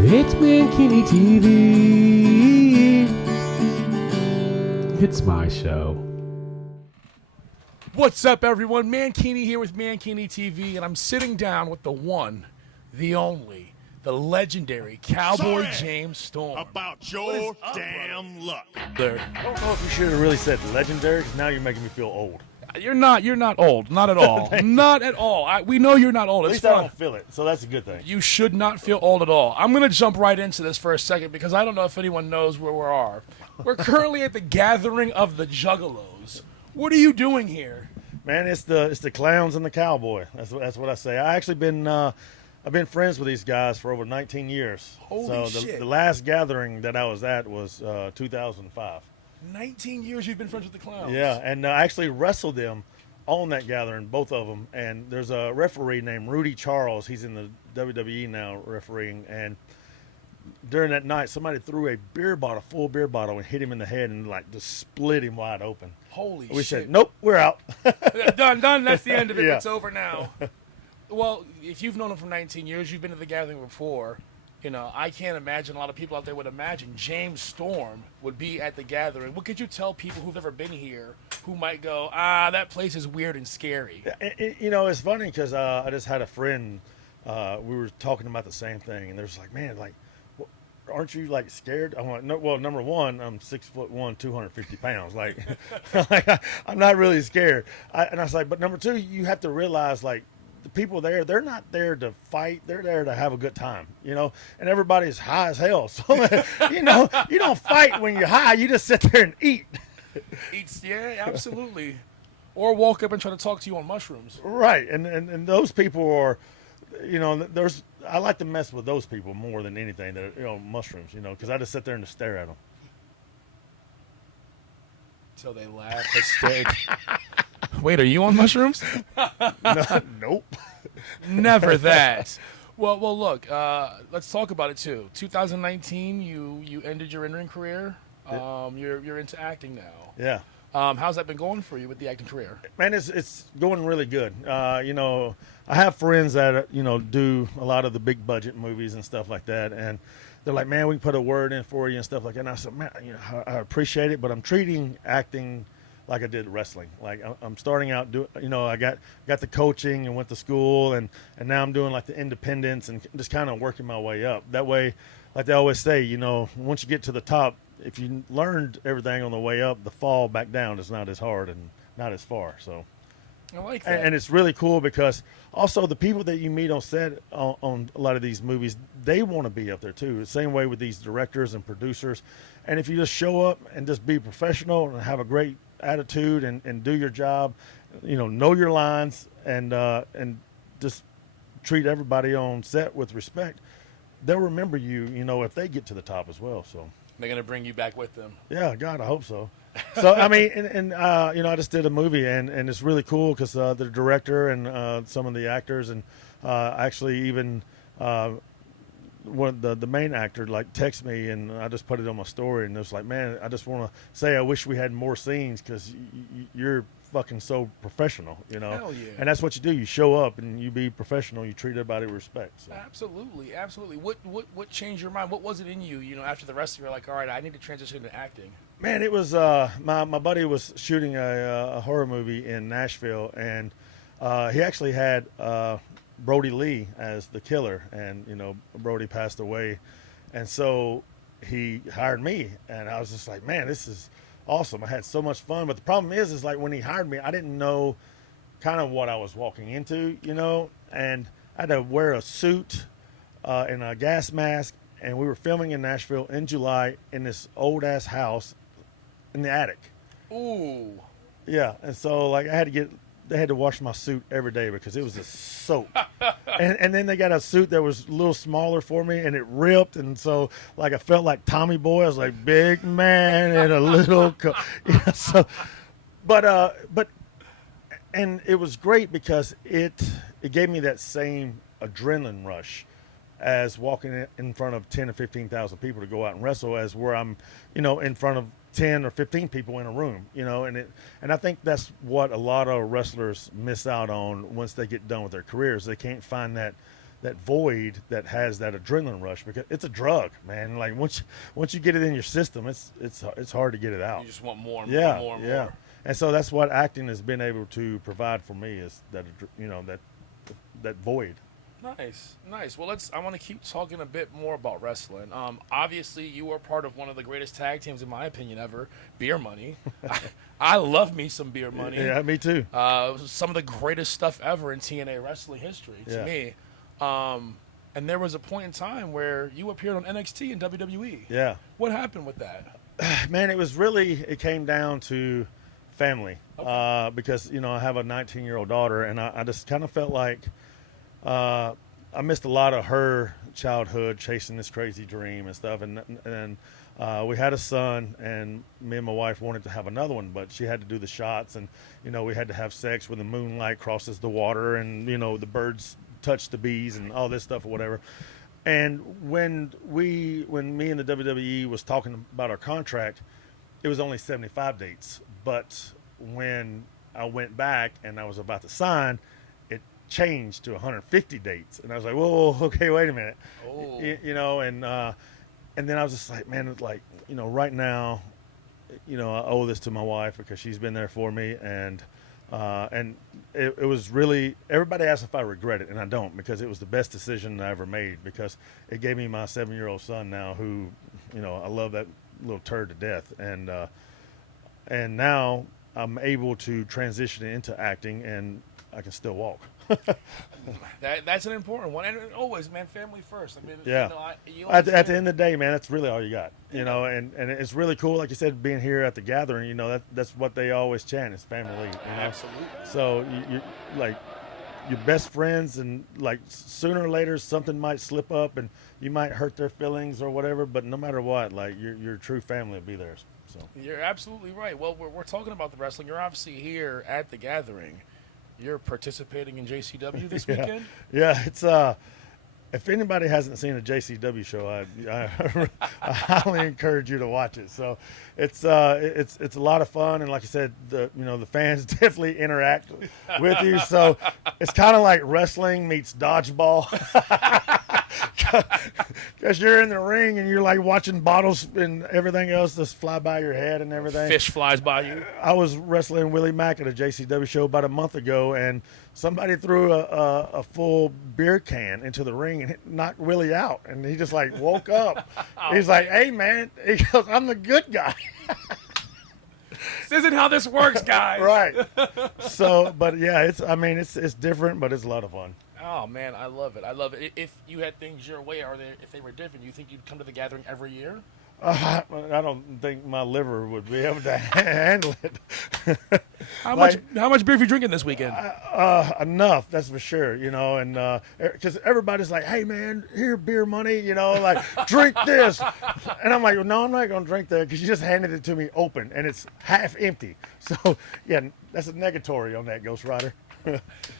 It's Mankini TV. It's my show. What's up, everyone? Mankini here with Mankini TV, and I'm sitting down with the one, the only, the legendary Cowboy James Storm. About your damn luck. There. I don't know if you should have really said legendary, because now you're making me feel old. You're not old. Not at all. Not at all. We know you're not old. At It's least I fun. don't feel it, so that's a good thing. You should not feel old at all. I'm going to jump right into this for a second because I don't know if anyone knows where we are. We're currently at the Gathering of the Juggalos. What are you doing here? Man, it's the clowns and the cowboy. That's what I say. I've been friends with these guys for over 19 years. Holy so shit. The last gathering that I was at was 2005. 19 years you've been friends with the clowns. Yeah, and I actually wrestled them on that gathering, both of them. And there's a referee named Rudy Charles. He's in the WWE now refereeing. And during that night, somebody threw a full beer bottle, and hit him in the head and like just split him wide open. Holy We shit. said, nope, we're out. Done. That's the end of it. Yeah. It's over now. Well, if you've known him for 19 years, you've been to the gathering before. You know, I can't imagine a lot of people out there would imagine James Storm would be at the gathering. What could you tell people who've never been here who might go, that place is weird and scary? You know, it's funny because I just had a friend. We were talking about the same thing, and they're just like, man, like, aren't you like scared? I'm like, no. Well, number one, I'm 6'1", 250 pounds. Like, I'm not really scared. And I was like, but number two, you have to realize, like, the people there, they're not there to fight. They're there to have a good time, you know. And everybody's high as hell. So, you know, you don't fight when you're high. You just sit there and eat. Yeah, absolutely. Or walk up and try to talk to you on mushrooms. Right. And those people are, you know, I like to mess with those people more than anything. That, you know, mushrooms, you know, because I just sit there and just stare at them. Till they laugh hysteric. Wait, are you on mushrooms? Nope. Never that. Well, look. Let's talk about it too. 2019, you ended your in-ring career. You're into acting now. Yeah. How's that been going for you with the acting career? Man, it's going really good. You know, I have friends that, you know, do a lot of the big budget movies and stuff like that, and they're like, man, we can put a word in for you and stuff like that. And I said, man, you know, I appreciate it, but I'm treating acting like I did wrestling. Like, I'm starting out you know, I got the coaching and went to school, and now I'm doing like the independence and just kind of working my way up. That way, like they always say, you know, once you get to the top, if you learned everything on the way up, the fall back down is not as hard and not as far. So I like that. and it's really cool because also the people that you meet on set on a lot of these movies, they want to be up there too. The same way with these directors and producers. And if you just show up and just be professional and have a great attitude and do your job, you know your lines, and just treat everybody on set with respect, they'll remember you, you know, if they get to the top as well. So They're gonna bring you back with them. yeah, God, I hope so. So I mean, and you know, I just did a movie, and it's really cool because the director and some of the actors, and actually even one the main actor like texted me, and I just put it on my story, and it was like, man, I just want to say I wish we had more scenes because you're fucking so professional, you know. Hell yeah. And that's what you do. You show up and you be professional. You treat everybody with respect. So. Absolutely. What changed your mind? What was it in you? You know, after the rest, you were like, all right, I need to transition to acting. Man, it was my buddy was shooting a horror movie in Nashville, and he actually had Brody Lee as the killer, and you know Brody passed away, and so he hired me, and I was just like, man, this is awesome. I had so much fun, but the problem is like when he hired me, I didn't know kind of what I was walking into, you know, and I had to wear a suit and a gas mask, and we were filming in Nashville in July in this old ass house in the attic. Ooh. Yeah, and so like they had to wash my suit every day because it was just soap. and then they got a suit that was a little smaller for me, and it ripped, and so like I felt like Tommy Boy. I was like big man and a little yeah, so but and it was great because it gave me that same adrenaline rush as walking in front of 10 or 15,000 people to go out and wrestle, as where I'm, you know, in front of 10 or 15 people in a room, you know, and I think that's what a lot of wrestlers miss out on once they get done with their careers. They can't find that that void that has that adrenaline rush, because it's a drug, man. Like once you get it in your system, it's hard to get it out. You just want more and Yeah, more and yeah. more. And so that's what acting has been able to provide for me, is that, that void. Nice. Well, I want to keep talking a bit more about wrestling. Obviously, you were part of one of the greatest tag teams, in my opinion, ever, Beer Money. I love me some Beer Money. Yeah, me too. Some of the greatest stuff ever in TNA wrestling history, to me. And there was a point in time where you appeared on NXT and WWE. Yeah. What happened with that? Man, it came down to family. Okay. Because, I have a 19-year-old daughter, and I just kind of felt like I missed a lot of her childhood chasing this crazy dream and stuff. And we had a son, and me and my wife wanted to have another one, but she had to do the shots, and, we had to have sex when the moonlight crosses the water, and, the birds touch the bees and all this stuff or whatever. And when me and the WWE was talking about our contract, it was only 75 dates. But when I went back and I was about to sign, it changed to 150 dates. And I was like, whoa, okay, wait a minute. Oh. And then I was just like, man, right now, I owe this to my wife, because she's been there for me. And it was really, everybody asked if I regret it, and I don't, because it was the best decision I ever made, because it gave me my 7-year-old son now, who, I love that little turd to death. And now I'm able to transition into acting, and I can still walk. That's an important one. And always, man, family first. I mean, Yeah. At the end of the day, man, that's really all you got. And it's really cool, like you said, being here at the gathering. That's what they always chant, is family. Absolutely. So you like your best friends, and like sooner or later something might slip up, and you might hurt their feelings or whatever. But no matter what, like your true family will be there. So You're absolutely right. Well, we're talking about the wrestling. You're obviously here at the gathering. You're participating in JCW this weekend? Yeah, it's if anybody hasn't seen a JCW show, I highly encourage you to watch it. So it's a lot of fun, and like I said, the fans definitely interact with you. So it's kind of like wrestling meets dodgeball. Because you're in the ring and you're like watching bottles and everything else just fly by your head and everything. Fish flies by you. I was wrestling Willie Mack at a JCW show about a month ago, and somebody threw a full beer can into the ring and knocked Willie out. And he just like woke up. He's like, "Hey, man," he goes, "I'm the good guy." This isn't how this works, guys. Right. So, but yeah, it's different, but it's a lot of fun. Oh man, I love it. If you had things your way, if they were different, you think you'd come to the gathering every year? I don't think my liver would be able to handle it. How much beer have you drinking this weekend? Enough, that's for sure. And because everybody's like, "Hey man, here, beer money," like, drink this, and I'm like, well, no, I'm not gonna drink that, because you just handed it to me open and it's half empty. So yeah, that's a negatory on that, Ghost Rider.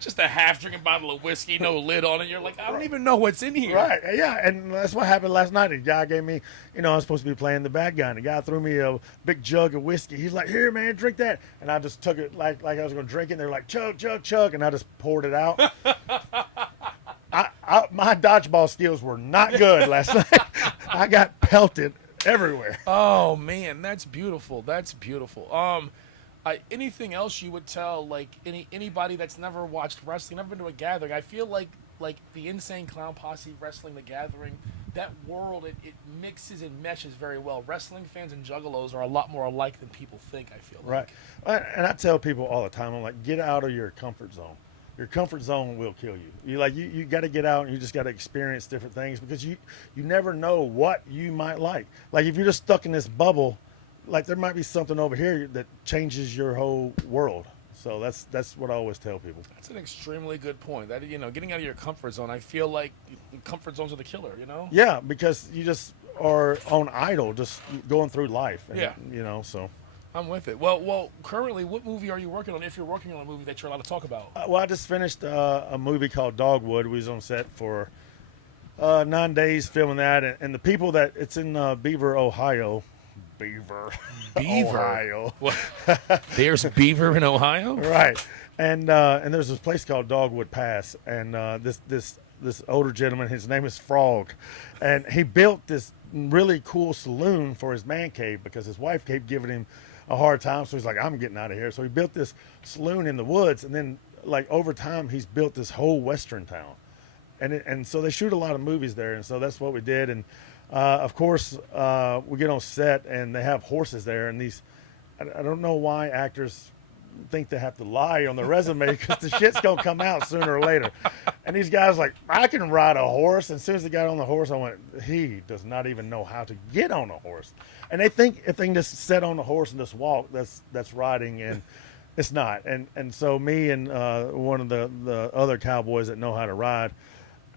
Just a half-drinking bottle of whiskey, no lid on it. You're like, I don't even know what's in here. Right, yeah, and that's what happened last night. The guy gave me, I was supposed to be playing the bad guy, and the guy threw me a big jug of whiskey. He's like, "Here, man, drink that." And I just took it like I was going to drink it, and they're like, "Chug, chug, chug," and I just poured it out. My dodgeball skills were not good last night. I got pelted everywhere. Oh, man, that's beautiful. That's beautiful. Anything else you would tell, like, anybody that's never watched wrestling, never been to a gathering? I feel like the Insane Clown Posse wrestling, the gathering, that world, it mixes and meshes very well. Wrestling fans and juggalos are a lot more alike than people think, I feel like. Right. And I tell people all the time, I'm like, get out of your comfort zone. Your comfort zone will kill you. You got to get out, and you just got to experience different things, because you never know what you might like. Like, if you're just stuck in this bubble, like, there might be something over here that changes your whole world. So that's what I always tell people. That's an extremely good point. That, getting out of your comfort zone, I feel like comfort zones are the killer, Yeah, because you just are on idle, just going through life. And, Yeah. So. I'm with it. Well, currently, what movie are you working on, if you're working on a movie that you're allowed to talk about? Well, I just finished a movie called Dogwood. We was on set for 9 days filming that, and the people that it's in Beaver, Ohio. Beaver, Ohio. What? There's beaver in Ohio? Right. And there's this place called Dogwood Pass, and this this older gentleman. His name is Frog, and he built this really cool saloon for his man cave because his wife kept giving him a hard time. So he's like, I'm getting out of here. So he built this saloon in the woods, and then like over time, he's built this whole western town, and so they shoot a lot of movies there, and so that's what we did. And of course, we get on set, and they have horses there, and these. I don't know why actors think they have to lie on their resume because the shit's gonna come out sooner or later. And these guys like, I can ride a horse. And as soon as they got on the horse, I went, he does not even know how to get on a horse. And they think if they can just sit on the horse and just walk, that's riding, and it's not. And so me and one of the other cowboys that know how to ride.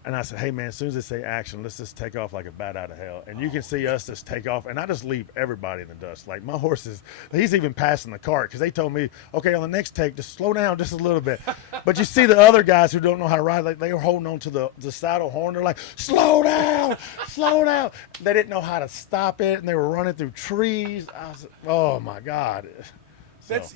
And I said, hey, man, as soon as they say action, let's just take off like a bat out of hell. And you can see us just take off. And I just leave everybody in the dust. Like, my horse he's even passing the cart because they told me, okay, on the next take, just slow down just a little bit. But you see the other guys who don't know how to ride, like they were holding on to the saddle horn. They're like, slow down, slow down. They didn't know how to stop it, and they were running through trees. I was, oh, my God. That's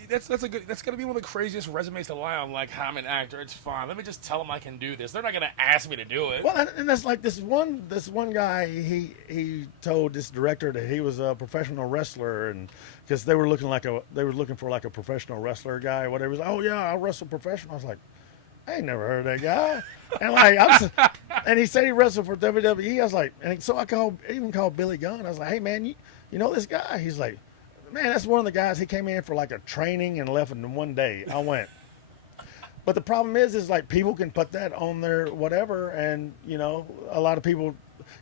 gonna be one of the craziest resumes to lie on. Like, I'm an actor, it's fine. Let me just tell them I can do this. They're not gonna ask me to do it. Well, and that's like this one guy. He told this director that he was a professional wrestler, and because they were looking for like a professional wrestler guy or whatever. He was like, oh yeah, I wrestle professional. I was like, I ain't never heard of that guy. And like and he said he wrestled for WWE. I was like, and so I even called Billy Gunn. I was like, hey man, you know this guy? He's like, man, that's one of the guys. He came in for like a training and left in one day. I went. But the problem is like people can put that on their whatever, and a lot of people,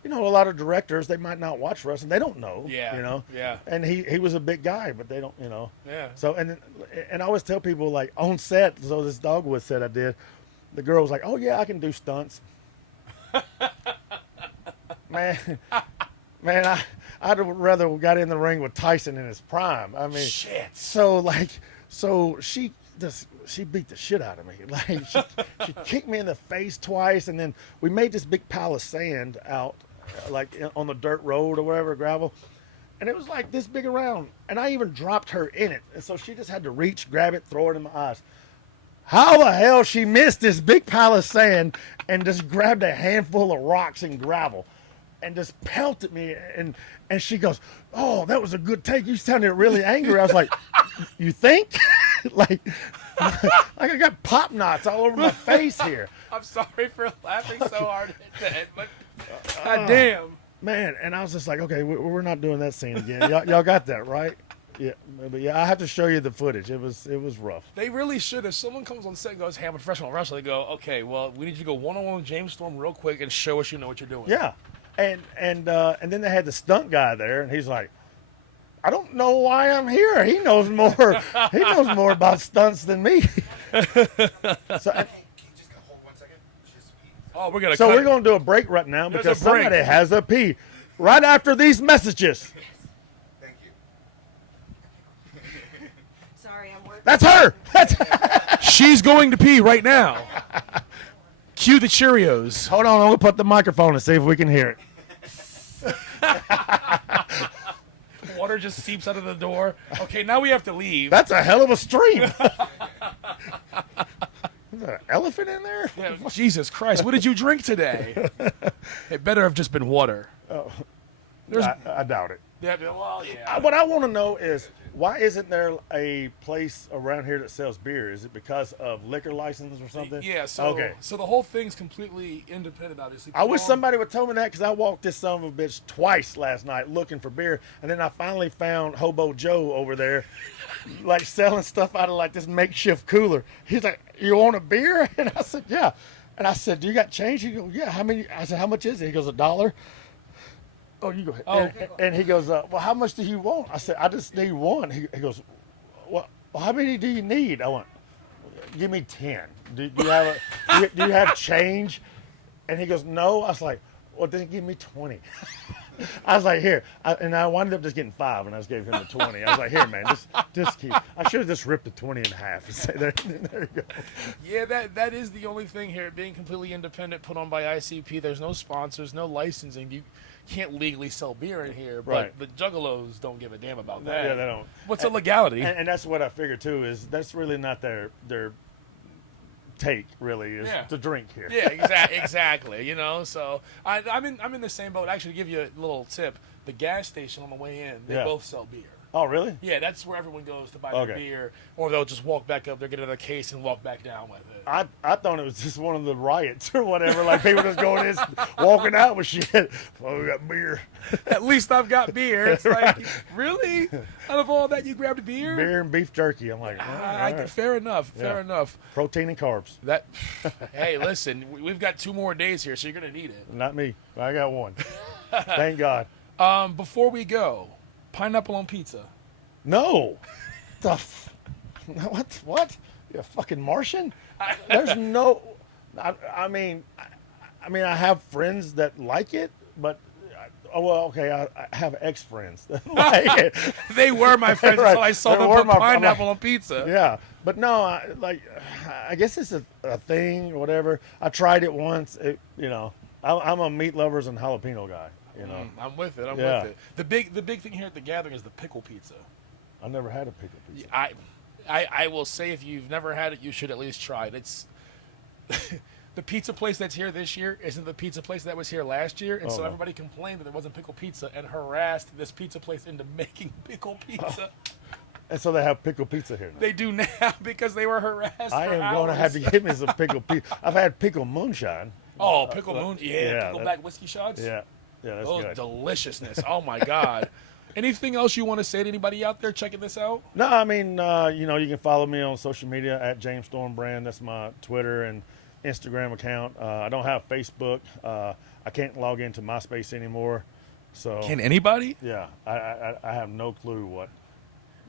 a lot of directors, they might not watch wrestling. They don't know. Yeah. Yeah. And he was a big guy, but they don't. Yeah. So and I always tell people like on set. So this Dogwood set I did, the girl was like, "Oh yeah, I can do stunts." Man, I'd rather got in the ring with Tyson in his prime. I mean, shit. So she beat the shit out of me. Like she kicked me in the face twice, and then we made this big pile of sand out, like on the dirt road or whatever, gravel, and it was like this big around, and I even dropped her in it, and so she just had to reach, grab it, throw it in my eyes. How the hell she missed this big pile of sand and just grabbed a handful of rocks and gravel? And just pelted me, and she goes, oh, that was a good take. You sounded really angry. I was like, you think? like I got pop knots all over my face here. I'm sorry for laughing so hard at that, but God damn. Man, and I was just like, okay, we're not doing that scene again. Y'all got that, right? Yeah, but yeah, I have to show you the footage. It was rough. They really should. If someone comes on set and goes, hey, I'm a professional wrestler, they go, okay, well, we need you to go one-on-one with James Storm real quick and show us you know what you're doing. Yeah. And then they had the stunt guy there, and he's like, I don't know why I'm here. He knows more. He knows more about stunts than me. We're gonna do a break right now because somebody has a pee right after these messages. Thank you. Sorry, I'm working. That's her. She's going to pee right now. Cue the Cheerios. Hold on, I'm gonna put the microphone and see if we can hear it. Water just seeps out of the door. Okay, now we have to leave. That's a hell of a stream. Is there an elephant in there? Yeah, Jesus Christ, what did you drink today? It better have just been water. Oh, There's, I doubt it. yeah, well, yeah. What I want to know is, why isn't there a place around here that sells beer? Is it because of liquor license or something? Yeah, so okay. So the whole thing's completely independent, obviously. I wish somebody would tell me that, because I walked this son of a bitch twice last night looking for beer, and then I finally found Hobo Joe over there, like selling stuff out of like this makeshift cooler. He's like, "You want a beer?" And I said, "Yeah." And I said, "Do you got change?" He goes, "Yeah." How many? I said, "How much is it?" He goes, $1. Oh, you go ahead. Oh. And he goes, well, how much do you want? I said, I just need one. He goes, well, how many do you need? I went, give me 10. Do you have do you have change? And he goes, no. I was like, well, then give me 20. I was like, here. And I wound up just getting 5, and I just gave him the 20. I was like, here, man, just keep. I should have just ripped the 20 in half and say, there you go. Yeah, that is the only thing here. Being completely independent, put on by ICP. There's no sponsors, no licensing. You can't legally sell beer in here, but Right. the Juggalos don't give a damn about that. Yeah, they don't. What's the legality? And that's what I figured too, is that's really not their take, really, is to drink here. Yeah, exactly. You know, so I'm in the same boat. Actually, to give you a little tip, the gas station on the way in, they both sell beer. Oh, really? Yeah, that's where everyone goes to buy their beer, or they'll just walk back up there, get another case, and walk back down with it. I thought it was just one of the riots or whatever, like people just going in, walking out with shit. Oh, we got beer. At least I've got beer. It's like, really? Out of all that, you grabbed beer? Beer and beef jerky. I'm like, fair enough. Fair enough. Protein and carbs. Hey, listen, we've got 2 more days here, so you're gonna need it. Not me. I got 1. Thank God. Before we go, pineapple on pizza. No. What? You a fucking Martian? There's no. I mean, I have friends that like it, but I have ex-friends that like it. They were my friends Right. until I saw them put pineapple on pizza. Yeah, but no, I guess it's a thing or whatever. I tried it once. I'm a meat lovers and jalapeno guy. You know, I'm with it. I'm with it. The big thing here at the gathering is the pickle pizza. I never had a pickle pizza. I will say, if you've never had it, you should at least try it. It's the pizza place that's here this year isn't the pizza place that was here last year, and so everybody complained that there wasn't pickle pizza and harassed this pizza place into making pickle pizza. And so they have pickle pizza here now. They do now because they were harassed. I am going to have to get me some pickle pizza. I've had pickle moonshine. Oh, pickle moon, pickleback whiskey shots. Yeah, that's oh, good. Deliciousness. Oh my God. Anything else you want to say to anybody out there checking this out? No, I mean, you can follow me on social media at James Storm Brand. That's my Twitter and Instagram account. I don't have Facebook. I can't log into MySpace anymore. So can anybody? Yeah, I have no clue what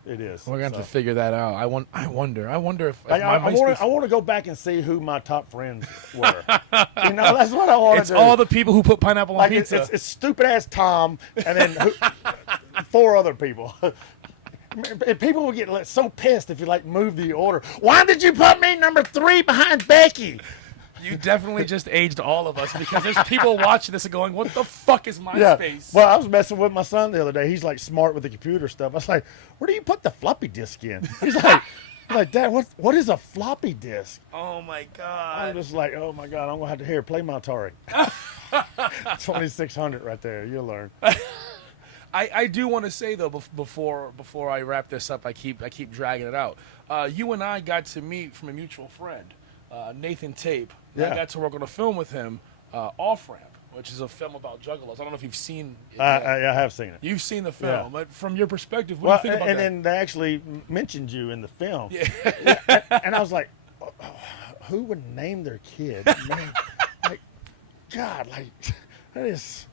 it is. We're gonna have to figure that out. I wonder if I want to go back and see who my top friends were. That's what I want to do. It's all the people who put pineapple on pizza. It's stupid ass Tom, and then 4 other people. And people will get so pissed if you move the order. Why did you put me number 3 behind Becky? You definitely just aged all of us, because there's people watching this and going, "What the fuck is MySpace?" Well, I was messing with my son the other day. He's smart with the computer stuff. I was like, "Where do you put the floppy disk in?" He's like, "Dad, what is a floppy disk?" Oh my God! I'm just like, "Oh my God, I'm gonna have to play my Atari." 2600 right there. You'll learn. I do want to say though, before I wrap this up, I keep dragging it out. You and I got to meet from a mutual friend, Nathan Tape. Yeah. I got to work on a film with him, Off Ramp, which is a film about juggalos. I don't know if you've seen it. I have seen it. You've seen the film. Yeah. But from your perspective, what do you think about that? And then they actually mentioned you in the film. Yeah. And I was like, who would name their kid? Man, God, that is...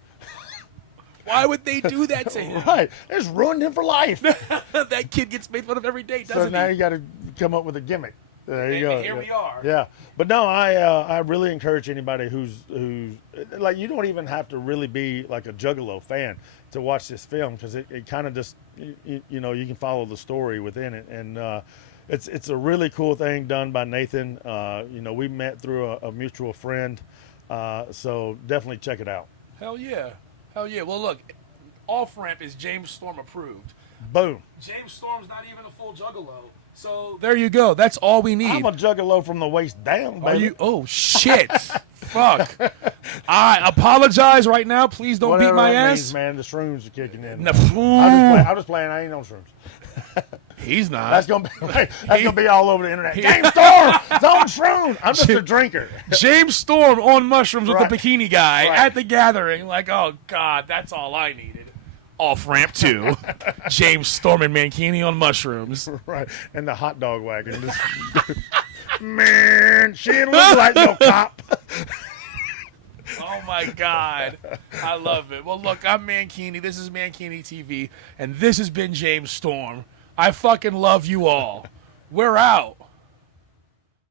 Why would they do that to him? Right. It's ruined him for life. That kid gets made fun of every day, doesn't So now he? you got to come up with a gimmick. There you go. Here we are. Yeah, but no, I really encourage anybody who's you don't even have to really be a Juggalo fan to watch this film, because it kind of just you can follow the story within it, and it's a really cool thing done by Nathan. We met through a mutual friend, so definitely check it out. Hell yeah. Well, look, Off Ramp is James Storm approved. Boom. James Storm's not even a full juggalo. So there you go. That's all we need. I'm a juggalo from the waist down, baby. Are you? Oh, shit. Fuck. I apologize right now. Please don't Whatever beat my that ass. means, man, the shrooms are kicking in. No, I'm just playing. I ain't on shrooms. He's not. That's gonna be all over the internet. James Storm is on shrooms. I'm just a drinker. James Storm on mushrooms with Right. the bikini guy Right. at the gathering. Oh, God, that's all I needed. Off Ramp 2. James Storm and Mankini on mushrooms. Right, and the hot dog wagon. Just, man, she didn't look like no cop. Oh, my God. I love it. Well, look, I'm Mankini. This is Mankini TV, and this has been James Storm. I fucking love you all. We're out.